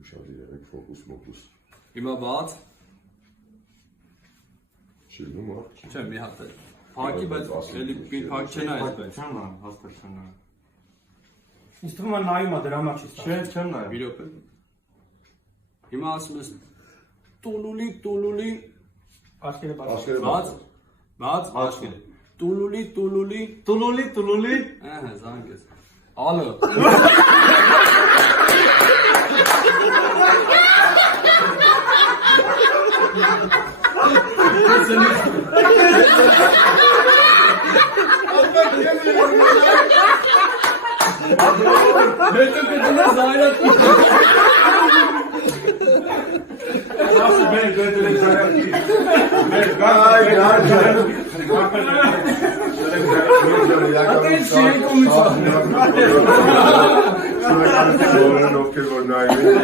Ușadirek, focus, mocus. Հիմա բաց։ Շիլնում ա։ Չէ, մի հատ է։ Փակի, բայց էլի մի փակ չեն այսպես։ Չեմ նայում, հաստատ չեմ նայում։ Ինձ թվում է նայում է դրա համար չի ստացվում։ Չէ, չեմ նայում։ Մի րոպե։ Հիմա ասում ես տուլուլի Աչքերը բաց։ բաց բաց աչքերը տուլուլի Տուլուլի։ ահա զանգես ալո Ովքեր որ նայում են